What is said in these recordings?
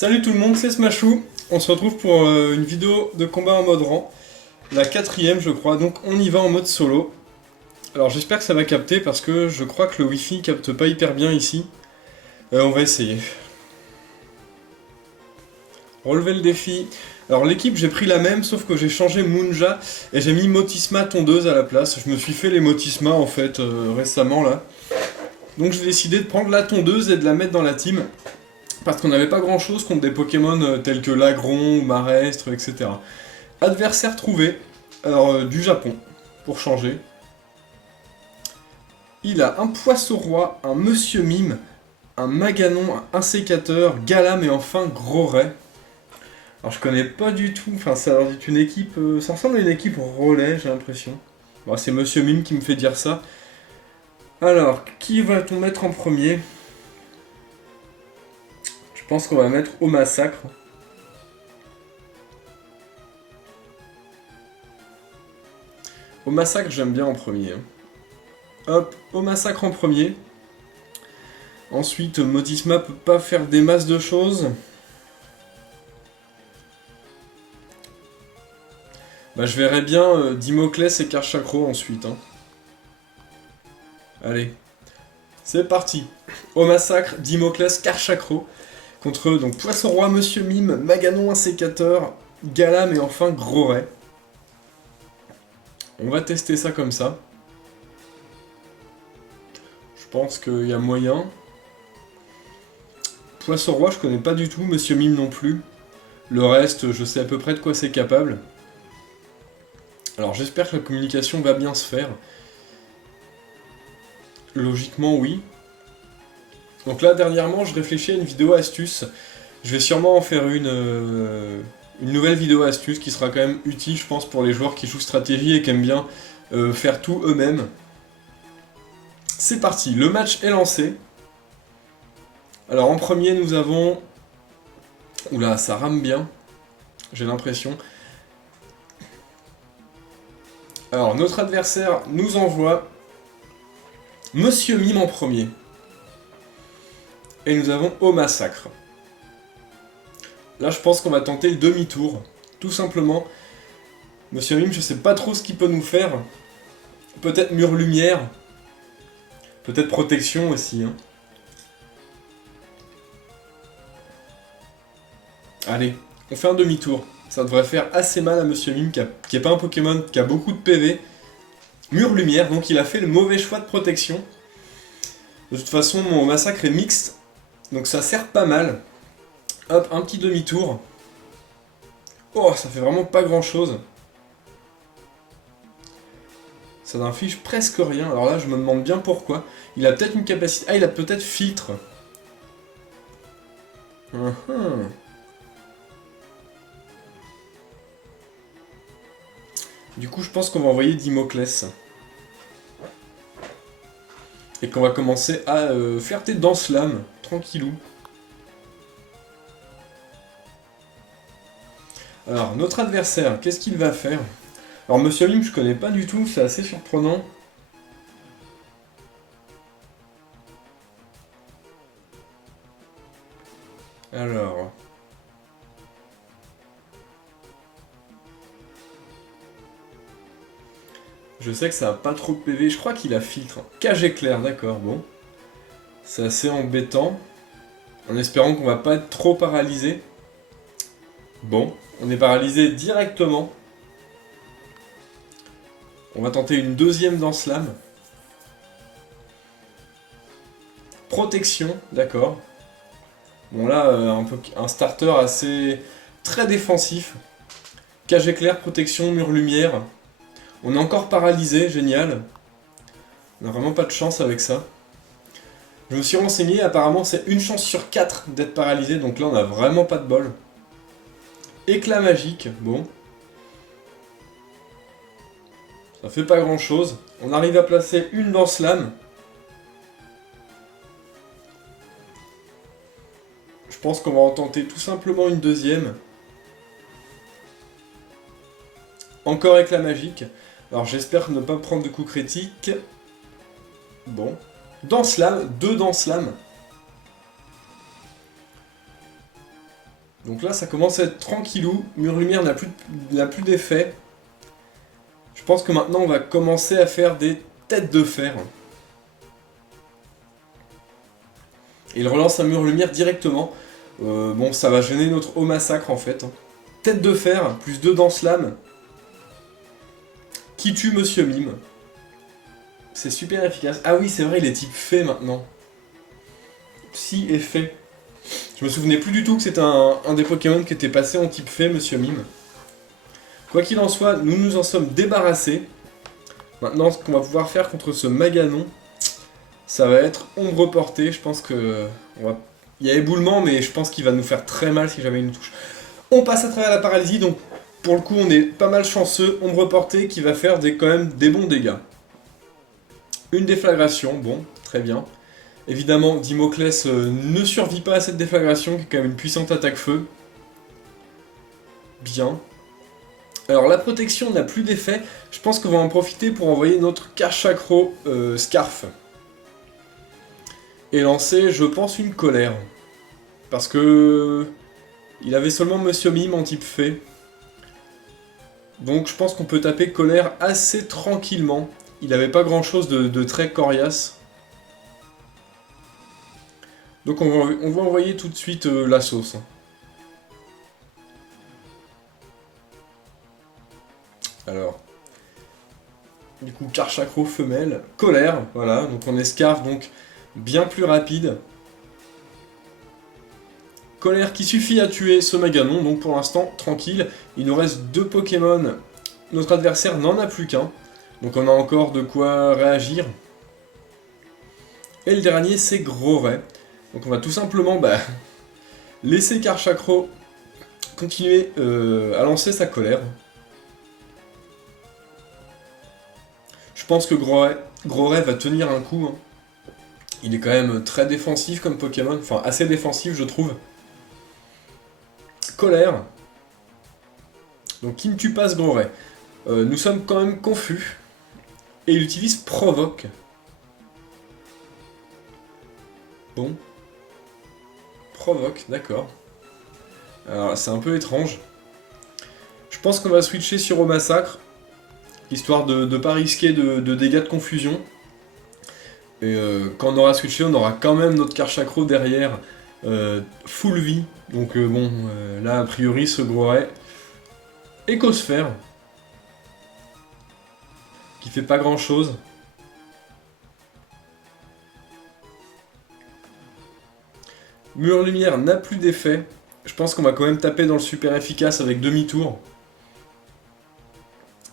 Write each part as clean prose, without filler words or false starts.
Salut tout le monde, c'est Smashou. On se retrouve pour une vidéo de combat en mode rang. La quatrième je crois, donc on y va en mode solo. Alors j'espère que ça va capter parce que je crois que le wifi capte pas hyper bien ici. On va essayer. Relever le défi. Alors l'équipe j'ai pris la même sauf que j'ai changé Munja et j'ai mis Motisma tondeuse à la place. Je me suis fait les Motisma en fait récemment là. Donc j'ai décidé de prendre la tondeuse et de la mettre dans la team. Parce qu'on n'avait pas grand chose contre des Pokémon tels que Lagron, Marestre, etc. Adversaire trouvé, alors du Japon, pour changer. Il a un Poisson-Roi, un Monsieur Mime, un Maganon, un Sécateur, Galam et enfin Gros-Ray. Alors je connais pas du tout, enfin ça a l'air d'être une équipe, ça ressemble à une équipe relais j'ai l'impression. Bon, c'est Monsieur Mime qui me fait dire ça. Alors, qui va-t-on mettre en premier ? Je pense qu'on va mettre au massacre. Au massacre, j'aime bien en premier. Hop, au massacre en premier. Ensuite, Motisma peut pas faire des masses de choses. Bah, je verrais bien Dimoclès et Karchakro ensuite. Hein. Allez, c'est parti. Au massacre, Dimoclès, Karchakro. Contre eux, donc Poisson-Roi, Monsieur Mime, Maganon, un Sécateur, Galam et enfin Gros-Ray. On va tester ça comme ça. Je pense qu'il y a moyen. Poisson-Roi, je connais pas du tout, Monsieur Mime non plus. Le reste, je sais à peu près de quoi c'est capable. Alors j'espère que la communication va bien se faire. Logiquement, oui. Donc là, dernièrement, je réfléchis à une vidéo astuce. Je vais sûrement en faire une nouvelle vidéo astuce qui sera quand même utile, je pense, pour les joueurs qui jouent stratégie et qui aiment bien faire tout eux-mêmes. C'est parti, le match est lancé. Alors en premier, nous avons... Oula, ça rame bien, j'ai l'impression. Alors, notre adversaire nous envoie Monsieur Mime en premier. Et nous avons au massacre. Là, je pense qu'on va tenter le demi-tour. Tout simplement. Monsieur Mime, je sais pas trop ce qu'il peut nous faire. Peut-être mur lumière. Peut-être protection aussi. Hein. Allez, on fait un demi-tour. Ça devrait faire assez mal à Monsieur Mime, qui est pas un Pokémon qui a beaucoup de PV. Mur lumière, donc il a fait le mauvais choix de protection. De toute façon, mon massacre est mixte. Donc ça sert pas mal. Hop, un petit demi-tour. Oh, ça fait vraiment pas grand-chose. Ça n'inflige presque rien. Alors là, je me demande bien pourquoi. Il a peut-être une capacité... Ah, il a peut-être filtre. Du coup, je pense qu'on va envoyer Dimoclès. Et qu'on va commencer à faire tes danses-lames. Tranquillou. Alors, notre adversaire, qu'est-ce qu'il va faire? Alors, Monsieur Mime, je connais pas du tout, c'est assez surprenant. Alors... Je sais que ça a pas trop de PV, je crois qu'il a filtre. Cage éclair, d'accord, bon. C'est assez embêtant. En espérant qu'on va pas être trop paralysé. Bon, on est paralysé directement. On va tenter une deuxième danse-lame. Protection, d'accord. Bon là, un starter assez... très défensif. Cage éclair, protection, mur lumière. On est encore paralysé, génial. On n'a vraiment pas de chance avec ça. Je me suis renseigné, apparemment c'est une chance sur 4 d'être paralysé, donc là on a vraiment pas de bol. Éclat magique, bon. Ça fait pas grand chose. On arrive à placer une danse-lame. Je pense qu'on va en tenter tout simplement une deuxième. Encore éclat magique. Alors j'espère ne pas prendre de coups critiques. Bon. Danse-lame, 2 danse-lames. Donc là, ça commence à être tranquillou. Mur lumière n'a plus d'effet. Je pense que maintenant, on va commencer à faire des têtes de fer. Et il relance un mur lumière directement. Bon, ça va gêner notre haut massacre en fait. Tête de fer, plus 2 dans slam. Qui tue Monsieur Mime. C'est super efficace. Ah oui, c'est vrai, il est type fée maintenant. Psy et fée. Je me souvenais plus du tout que c'était un des Pokémon qui était passé en type fée, Monsieur Mime. Quoi qu'il en soit, nous nous en sommes débarrassés. Maintenant, ce qu'on va pouvoir faire contre ce Maganon, ça va être ombre portée. Je pense que... Il y a éboulement, mais je pense qu'il va nous faire très mal si jamais il nous touche. On passe à travers la paralysie, donc pour le coup, on est pas mal chanceux. Ombre portée qui va faire quand même des bons dégâts. Une déflagration, bon, très bien. Évidemment, Dimoclès ne survit pas à cette déflagration, qui est quand même une puissante attaque feu. Bien. Alors la protection n'a plus d'effet, je pense qu'on va en profiter pour envoyer notre Karchakro Scarf. Et lancer, je pense, une colère. Parce que... il avait seulement Monsieur Mime en type fée. Donc je pense qu'on peut taper colère assez tranquillement. Il n'avait pas grand chose de très coriace. Donc on va envoyer tout de suite la sauce. Alors, du coup, Karchakro femelle, colère, voilà, donc on escarfe, donc bien plus rapide. Colère qui suffit à tuer ce Maganon, donc pour l'instant, tranquille. Il nous reste 2 Pokémon, notre adversaire n'en a plus qu'un, donc on a encore de quoi réagir. Et le dernier, c'est Groray. Donc on va tout simplement laisser Karchakro continuer à lancer sa colère. Je pense que Groray va tenir un coup. Hein. Il est quand même très défensif comme Pokémon, enfin assez défensif je trouve. Colère. Donc qui ne tue pas ce Groray. Nous sommes quand même confus. Et il utilise Provoque. Bon. Provoque, d'accord. Alors c'est un peu étrange. Je pense qu'on va switcher sur Au Massacre. Histoire de ne pas risquer de dégâts de confusion. Et quand on aura switché, on aura quand même notre Karchakro derrière, full vie. Donc bon, là a priori ce Groray. Écosphère. Qui fait pas grand chose. Mur lumière n'a plus d'effet. Je pense qu'on va quand même taper dans le super efficace avec demi-tour.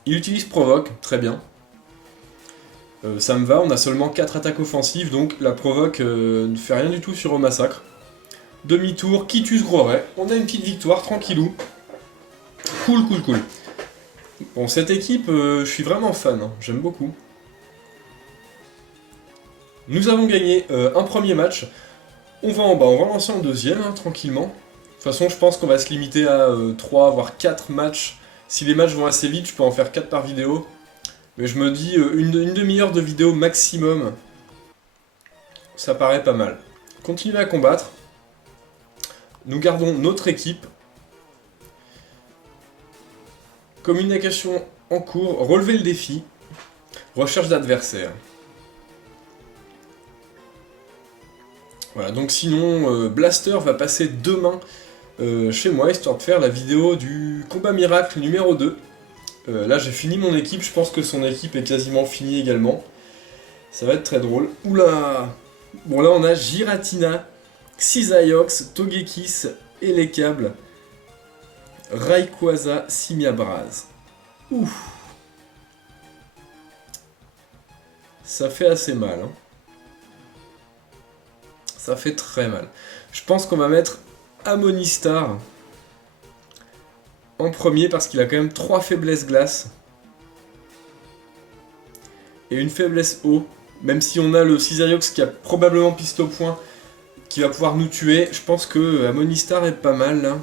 Il utilise Provoque, très bien. Ça me va, on a seulement 4 attaques offensives, donc la Provoque ne fait rien du tout sur Au Massacre. Demi-tour, qui tue ce Groray. On a une petite victoire, tranquillou. Cool, cool, cool. Bon, cette équipe, je suis vraiment fan, hein, j'aime beaucoup. Nous avons gagné un premier match. On va lancer un deuxième, hein, tranquillement. De toute façon, je pense qu'on va se limiter à 3 voire 4 matchs. Si les matchs vont assez vite, je peux en faire 4 par vidéo. Mais je me dis, une demi-heure de vidéo maximum, ça paraît pas mal. Continuez à combattre. Nous gardons notre équipe. Communication en cours, relevez le défi. Recherche d'adversaires. Voilà, donc sinon, Blaster va passer demain chez moi, histoire de faire la vidéo du combat miracle numéro 2. Là j'ai fini mon équipe, je pense que son équipe est quasiment finie également. Ça va être très drôle. Oula! Bon là on a Giratina, Xyzaiox, Togekiss, Elekable, Rayquaza, Simiabraz. Ouf! Ça fait assez mal. Hein. Ça fait très mal. Je pense qu'on va mettre Amonistar en premier parce qu'il a quand même 3 faiblesses glace. Et une faiblesse eau. Même si on a le Xyzaiox qui a probablement piste au point, qui va pouvoir nous tuer, je pense que Amonistar est pas mal là.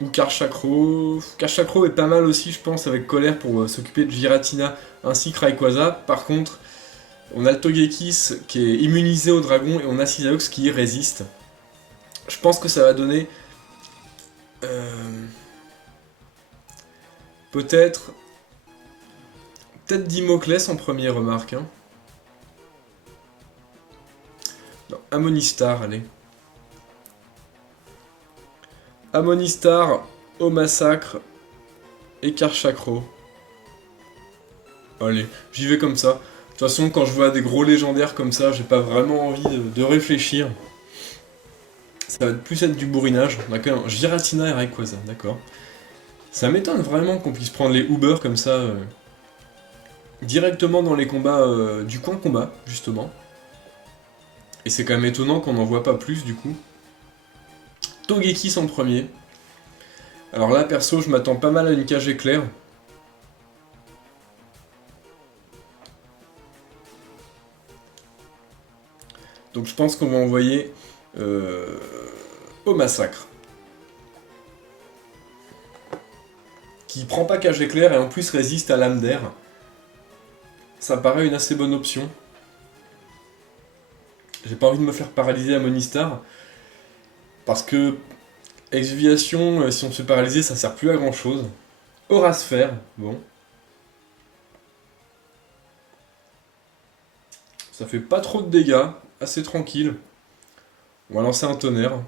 Ou Karchakro. Karchakro est pas mal aussi, je pense, avec colère pour s'occuper de Giratina ainsi que Rayquaza. Par contre, on a le Togekiss qui est immunisé au dragon et on a Xyzaiox qui y résiste. Je pense que ça va donner... euh, peut-être... Peut-être Dimoclès en premier, remarque. Hein. Non, Amonistar, allez. Amonistar, au massacre, écart chacro. Allez, j'y vais comme ça. De toute façon, quand je vois des gros légendaires comme ça, j'ai pas vraiment envie de réfléchir. Ça va plus être du bourrinage. On a quand même Giratina et Rayquaza, d'accord. Ça m'étonne vraiment qu'on puisse prendre les Uber comme ça, directement dans les combats du coin combat, justement. Et c'est quand même étonnant qu'on n'en voit pas plus, du coup. Togekiss en premier. Alors là, perso, je m'attends pas mal à une cage éclair. Donc je pense qu'on va envoyer au massacre. Qui prend pas cage éclair et en plus résiste à l'âme d'air. Ça paraît une assez bonne option. J'ai pas envie de me faire paralyser à Monistar. Parce que exviation, si on se fait paralyser, ça sert plus à grand chose. Aura Sphère, bon. Ça fait pas trop de dégâts, assez tranquille. On va lancer un tonnerre.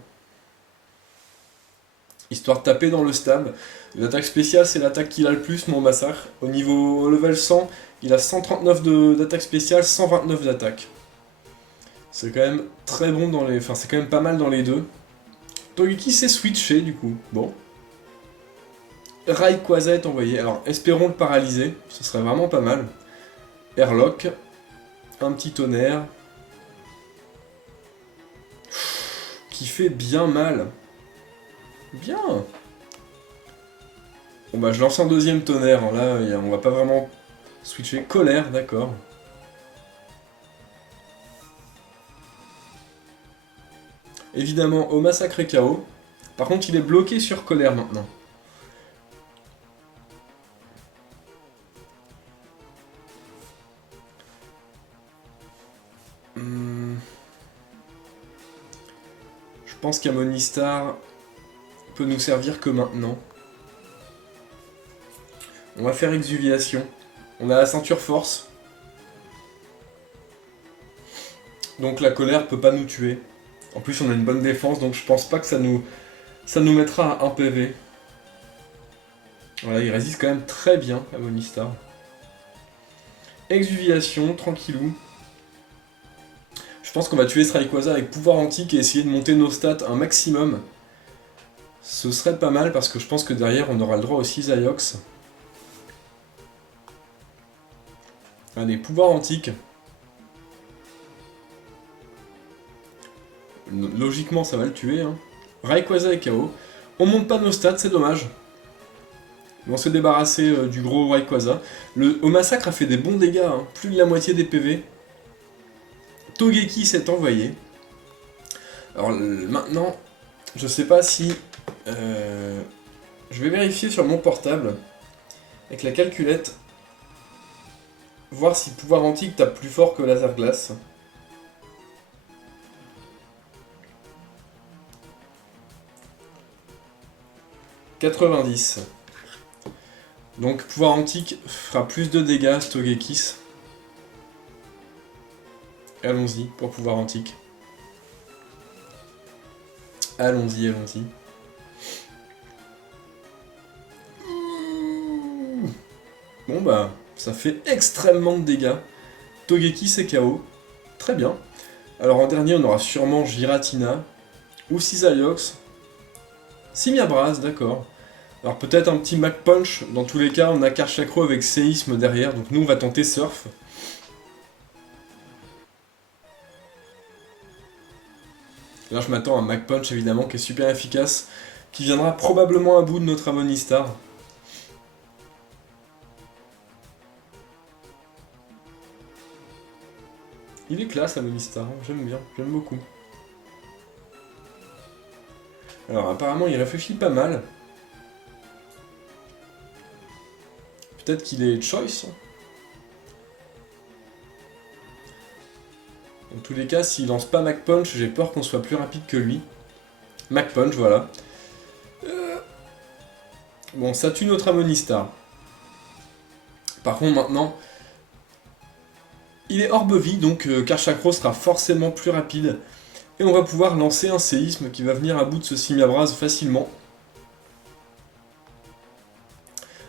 Histoire de taper dans le stab. L'attaque spéciale, c'est l'attaque qu'il a le plus, mon massacre. Au niveau level 100, il a 139 d'attaque spéciale, 129 d'attaque. C'est quand même très bon dans les... Enfin, c'est quand même pas mal dans les deux. Togekiss s'est switché, du coup. Bon. Rayquaza est envoyé. Alors, espérons le paralyser. Ce serait vraiment pas mal. Airlock. Un petit tonnerre. Qui fait bien mal. Bien. Bon bah je lance un deuxième tonnerre, hein. Là on va pas vraiment switcher. Colère, d'accord. Évidemment au massacre et KO. Par contre il est bloqué sur colère maintenant. Je pense qu'Amonistar peut nous servir que maintenant. On va faire exuviation. On a la ceinture force. Donc la colère peut pas nous tuer. En plus on a une bonne défense, donc je pense pas que ça nous mettra à 1 PV. Voilà, il résiste quand même très bien à Monistar. Exuviation, tranquillou. Je pense qu'on va tuer ce Rayquaza avec pouvoir antique et essayer de monter nos stats un maximum. Ce serait pas mal parce que je pense que derrière on aura le droit au Cisaiox. Allez, pouvoir antique. Logiquement ça va le tuer. Hein. Rayquaza est KO. On monte pas nos stats, c'est dommage. On s'est débarrassé du gros Rayquaza. Au massacre a fait des bons dégâts, hein. Plus de la moitié des PV. Togekiss s'est envoyé. Alors maintenant, je sais pas si... je vais vérifier sur mon portable, avec la calculette, voir si pouvoir antique tape plus fort que laser glace. « 90. Donc pouvoir antique fera plus de dégâts, Togekiss. Allons-y pour pouvoir antique. Allons-y, allons-y. Bon bah, ça fait extrêmement de dégâts. Togekiss est KO. Très bien. Alors en dernier, on aura sûrement Giratina ou Cisaiox. Simiabras, d'accord. Alors peut-être un petit Mach Punch. Dans tous les cas, on a Karchakro avec séisme derrière. Donc nous, on va tenter Surf. Là, je m'attends à un Mach Punch, évidemment, qui est super efficace. Qui viendra probablement à bout de notre Amonistar. Il est classe, Amonistar. Hein. J'aime bien, j'aime beaucoup. Alors apparemment, il réfléchit pas mal. Peut-être qu'il est choice. Dans tous les cas, s'il lance pas Mach Punch, j'ai peur qu'on soit plus rapide que lui. MacPunch, voilà. Bon, ça tue notre Amonistar. Par contre, maintenant, il est hors bevy, donc Karchakro sera forcément plus rapide. Et on va pouvoir lancer un séisme qui va venir à bout de ce Simiabras facilement.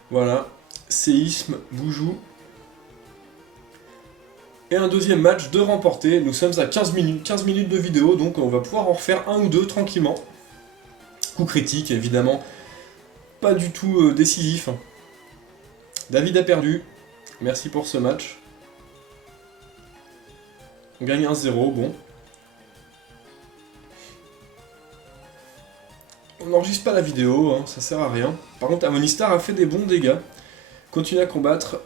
Voilà, séisme, Boujou. Et un deuxième match de remporté. Nous sommes à 15 minutes de vidéo, donc on va pouvoir en refaire un ou deux tranquillement. Coup critique, évidemment. Pas du tout décisif. David a perdu. Merci pour ce match. On gagne 1-0, bon. On n'enregistre pas la vidéo, hein, ça sert à rien. Par contre, Amonistar a fait des bons dégâts. Continue à combattre.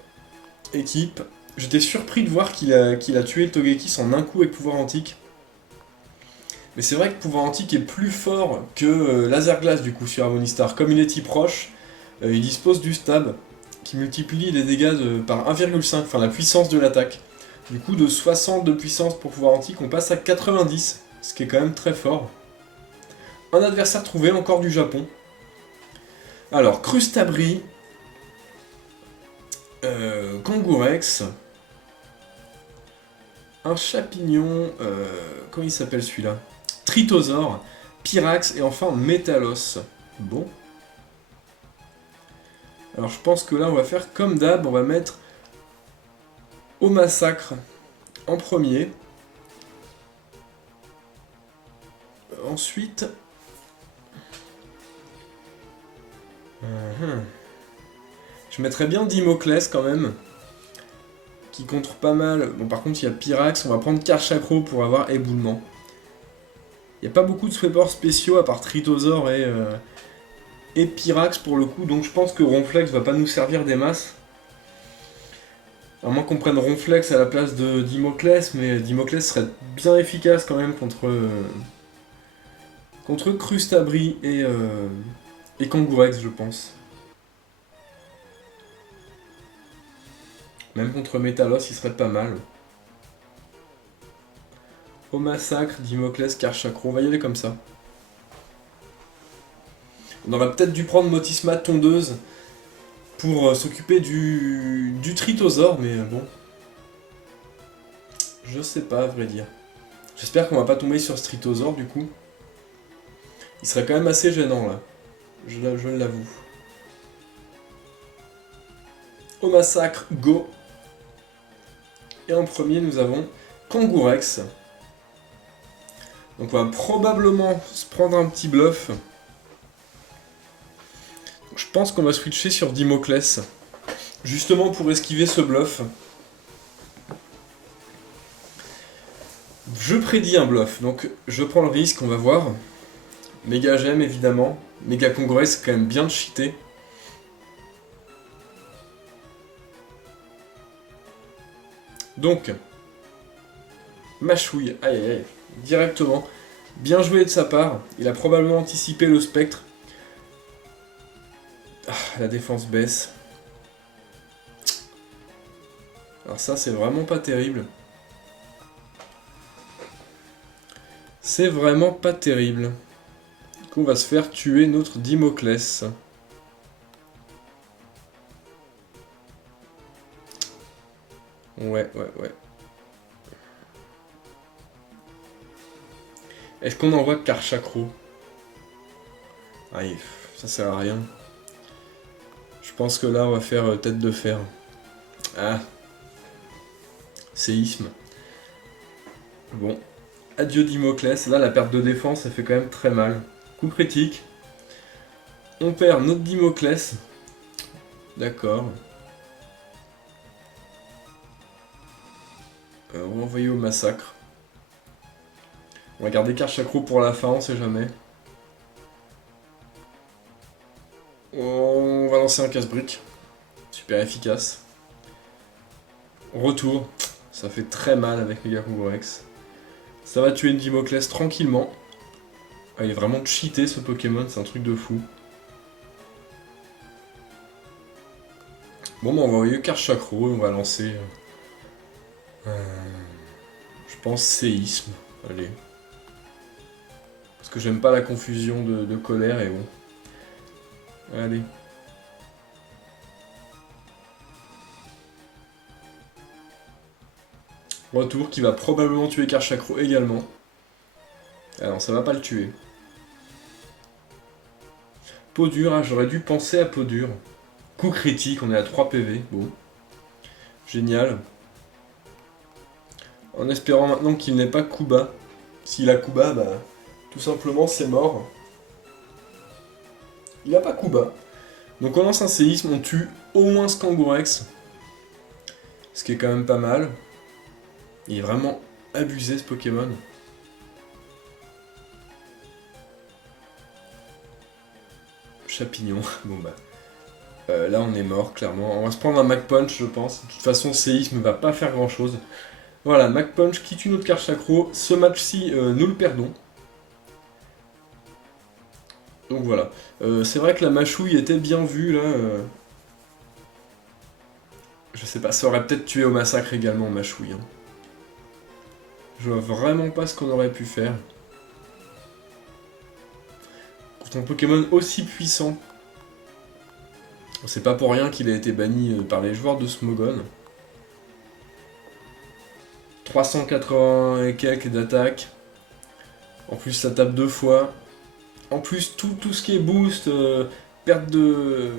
Équipe. J'étais surpris de voir qu'il a tué Togekiss en un coup avec pouvoir antique. Mais c'est vrai que pouvoir antique est plus fort que laser glace du coup sur Amonistar. Comme il est type roche, il dispose du stab qui multiplie les dégâts par 1,5, enfin la puissance de l'attaque. Du coup de 60 de puissance pour pouvoir antique, on passe à 90, ce qui est quand même très fort. Un adversaire trouvé, encore du Japon. Alors, Crustabri, Kangourex, un Chapignon, comment il s'appelle celui-là? Tritosaure, Pyrax et enfin Métalos. Bon. Alors je pense que là on va faire comme d'hab, on va mettre au massacre en premier. Ensuite... Je mettrais bien Dimoclès quand même. Qui contre pas mal. Bon par contre il y a Pyrax, on va prendre Karchakro pour avoir éboulement. Il n'y a pas beaucoup de sweepers spéciaux à part Tritosaure et Pyrax pour le coup, donc je pense que Ronflex va pas nous servir des masses. À moins qu'on prenne Ronflex à la place de Dimoclès, mais Dimoclès serait bien efficace quand même contre Crustabri et Kangourex, je pense. Même contre Métalos, il serait pas mal. Au massacre, Dimoclès, Karchakro, on va y aller comme ça. On aurait peut-être dû prendre Motisma tondeuse pour s'occuper du Tritosaure, mais bon. Je sais pas, à vrai dire. J'espère qu'on va pas tomber sur ce Tritosaure, du coup. Il serait quand même assez gênant, là. Je l'avoue. Au massacre, go. Et en premier, nous avons Kangourex. Donc on va probablement se prendre un petit bluff. Je pense qu'on va switcher sur Dimoclès. Justement pour esquiver ce bluff. Je prédis un bluff, donc je prends le risque, on va voir. Méga Gemme évidemment. Méga Kangourex, c'est quand même bien cheaté. Donc, Machouille, aïe aïe aïe, directement. Bien joué de sa part, il a probablement anticipé le spectre. Ah, la défense baisse. Alors ça, c'est vraiment pas terrible. C'est vraiment pas terrible. Du coup, on va se faire tuer notre Dimoclès. Ouais. Est-ce qu'on envoie Karchakro? Aïe, ça sert à rien. Je pense que là, on va faire tête de fer. Ah. Séisme. Bon. Adieu Dimoclès. Là, la perte de défense, ça fait quand même très mal. Coup critique. On perd notre Dimoclès. D'accord. On va envoyer au massacre. On va garder Karchakro pour la fin, on sait jamais. On va lancer un casse-brique. Super efficace. Retour. Ça fait très mal avec Mega Kangourex. Ça va tuer une Dimoclès tranquillement. Ah, il est vraiment cheaté ce Pokémon, c'est un truc de fou. Bon, bah, on va envoyer Karchakro et on va lancer. Je pense séisme. Allez. Parce que j'aime pas la confusion de colère et bon. Allez. Retour qui va probablement tuer Karchakro également. Alors ça va pas le tuer. Peau dure, hein, j'aurais dû penser à peau dure. Coup critique, on est à 3 PV. Bon. Génial. En espérant maintenant qu'il n'ait pas Kuba. S'il a Kuba, bah tout simplement c'est mort. Il a pas Kuba. Donc on lance un séisme, on tue au moins ce Kangourex. Ce qui est quand même pas mal. Il est vraiment abusé ce Pokémon. Chapignon, bon bah. Là on est mort clairement. On va se prendre un Mach Punch je pense. De toute façon séisme va pas faire grand chose. Voilà, Mach Punch qui tue notre Karchakro. Ce match-ci, nous le perdons. Donc voilà. C'est vrai que la mâchouille était bien vue là. Je sais pas, ça aurait peut-être tué au massacre également mâchouille. Hein. Je vois vraiment pas ce qu'on aurait pu faire. Contre un Pokémon aussi puissant. C'est pas pour rien qu'il a été banni par les joueurs de Smogon. 380 et quelques d'attaque. En plus ça tape 2 fois. En plus tout ce qui est boost, perte de...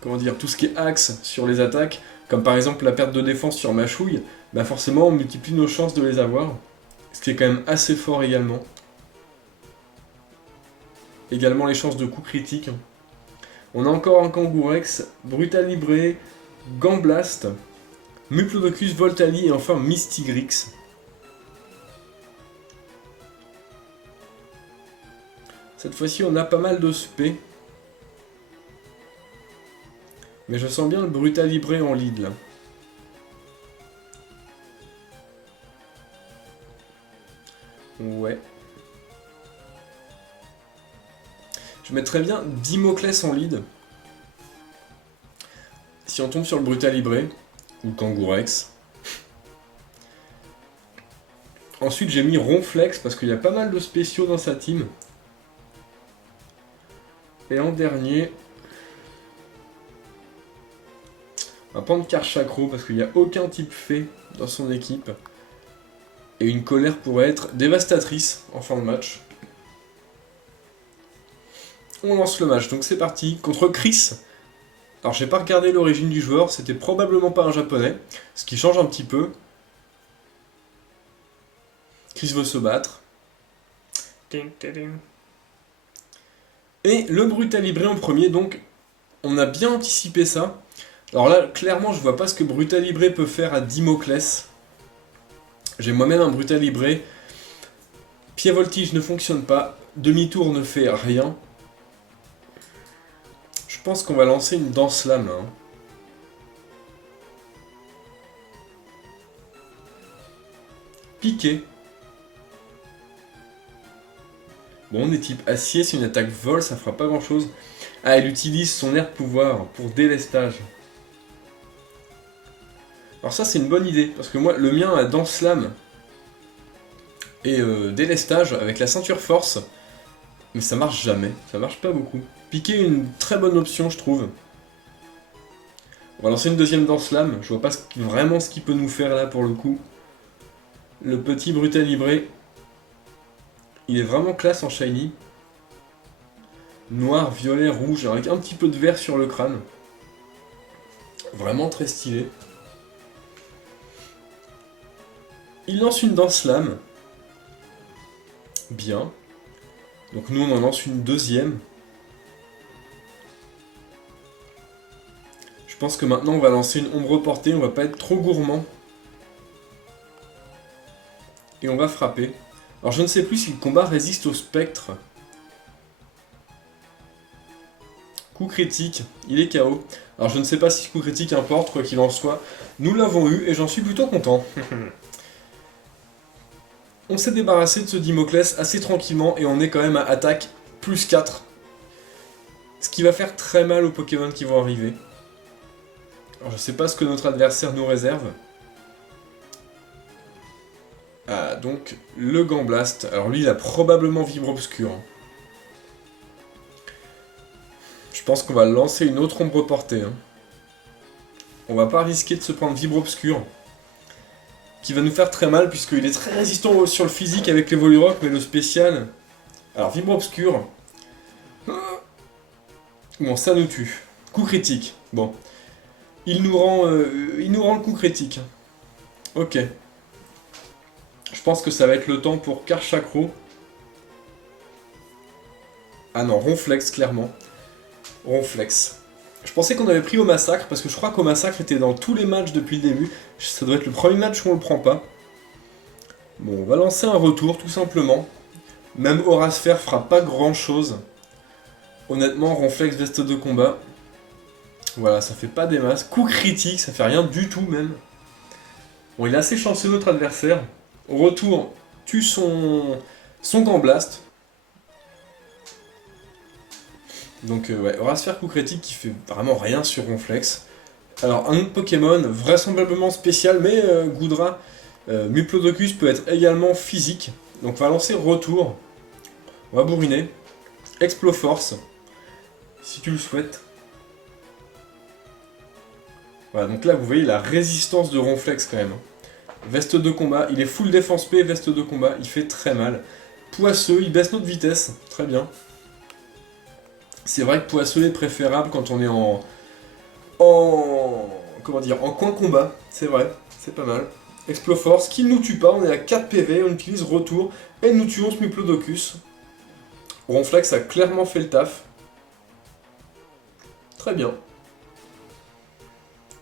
Comment dire, tout ce qui est axe sur les attaques, comme par exemple la perte de défense sur Mâchouille, bah forcément on multiplie nos chances de les avoir. Ce qui est quand même assez fort également. Également les chances de coup critique. On a encore un Kangourex, Brutal Libre, Gambblast, Muplodocus, Voltali et enfin Mystigrix. Cette fois-ci on a pas mal de spé. Mais je sens bien le Brutal Libre en lead là. Ouais. Je mettrais bien Dimoclès en lead. Si on tombe sur le Brutal Libre, ou le Kangourex. Ensuite j'ai mis Ronflex parce qu'il y a pas mal de spéciaux dans sa team. Et en dernier, on va prendre Karchakro parce qu'il n'y a aucun type fée dans son équipe. Et une colère pourrait être dévastatrice en fin de match. On lance le match, donc c'est parti. Contre Chris. Alors j'ai pas regardé l'origine du joueur, c'était probablement pas un japonais. Ce qui change un petit peu. Chris veut se battre. Et le Brutal Libre en premier, donc on a bien anticipé ça. Alors là, clairement, je vois pas ce que Brutal Libre peut faire à Dimoclès. J'ai moi-même un Brutal Libre. Pied Voltige ne fonctionne pas. Demi-tour ne fait rien. Je pense qu'on va lancer une Danse Lame. Hein. Piqué. Bon, on est type acier, c'est une attaque vol, ça fera pas grand chose. Ah, elle utilise son air de pouvoir pour délestage. Alors ça c'est une bonne idée, parce que moi le mien a Danse Lame et délestage avec la ceinture force, mais ça marche jamais, ça marche pas beaucoup. Piquer est une très bonne option je trouve. On va lancer une deuxième Danse Lame, je vois pas vraiment ce qu'il peut nous faire là pour le coup. Le petit Brutal Libre, il est vraiment classe en shiny. Noir, violet, rouge, avec un petit peu de vert sur le crâne. Vraiment très stylé. Il lance une Danse Lame. Bien. Donc nous on en lance une deuxième. Je pense que maintenant on va lancer une ombre portée, on va pas être trop gourmand. Et on va frapper. Alors je ne sais plus si le combat résiste au spectre. Coup critique, il est KO. Alors je ne sais pas si ce coup critique importe, quoi qu'il en soit. Nous l'avons eu et j'en suis plutôt content. On s'est débarrassé de ce Dimoclès assez tranquillement et on est quand même à attaque plus 4. Ce qui va faire très mal aux Pokémon qui vont arriver. Alors je sais pas ce que notre adversaire nous réserve. Ah, donc le Gamblaste. Alors lui, il a probablement Vibre Obscur. Je pense qu'on va lancer une autre ombre portée. Hein. On va pas risquer de se prendre Vibre Obscur. Qui va nous faire très mal, puisqu'il est très résistant sur le physique avec les Volirock, mais le spécial... Alors, Vibre Obscur... Bon, ça nous tue. Coup critique. Bon. Il nous rend le coup critique. Ok. Je pense que ça va être le temps pour Karchakro. Ah non, Ronflex, clairement. Ronflex. Je pensais qu'on avait pris au massacre, parce que je crois qu'au massacre était dans tous les matchs depuis le début. Ça doit être le premier match où on le prend pas. Bon, on va lancer un retour, tout simplement. Même Aura Sphère fera pas grand chose. Honnêtement, Ronflex, veste de combat. Voilà, ça fait pas des masses. Coup critique, ça fait rien du tout même. Bon, il est assez chanceux notre adversaire. Au retour, tue son Gamblaste. Donc ouais, Aura Sphère coup critique qui fait vraiment rien sur Ronflex. Alors un autre Pokémon, vraisemblablement spécial, mais Goodra, Muplodocus peut être également physique. Donc on va lancer retour. On va bourriner. Exploforce, si tu le souhaites. Voilà, donc là vous voyez la résistance de Ronflex quand même. Veste de combat, il est full défense P, veste de combat, il fait très mal. Poisseux, il baisse notre vitesse, très bien. C'est vrai que Poisseux est préférable quand on est comment dire, en coin combat, c'est vrai, c'est pas mal. Exploforce, qui ne nous tue pas, on est à 4 PV, on utilise retour, et nous tuons ce Muplodocus. Ronflex a clairement fait le taf. Très bien.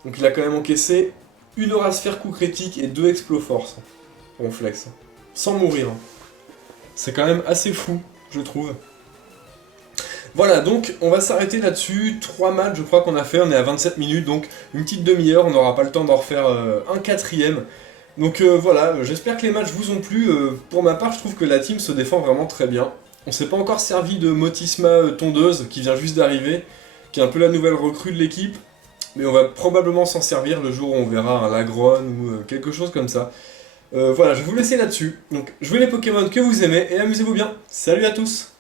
Donc il a quand même encaissé une Aura Sphère coup critique et 2 Exploforce. Ronflex. Sans mourir. C'est quand même assez fou, je trouve. Voilà, donc on va s'arrêter là-dessus. 3 matchs, je crois qu'on a fait, on est à 27 minutes, donc une petite demi-heure, on n'aura pas le temps d'en refaire un quatrième. Donc voilà, j'espère que les matchs vous ont plu. Pour ma part, je trouve que la team se défend vraiment très bien. On s'est pas encore servi de Motisma tondeuse, qui vient juste d'arriver, qui est un peu la nouvelle recrue de l'équipe. Mais on va probablement s'en servir le jour où on verra un Lagron ou quelque chose comme ça. Voilà, je vais vous laisser là-dessus. Donc, jouez les Pokémon que vous aimez et amusez-vous bien. Salut à tous!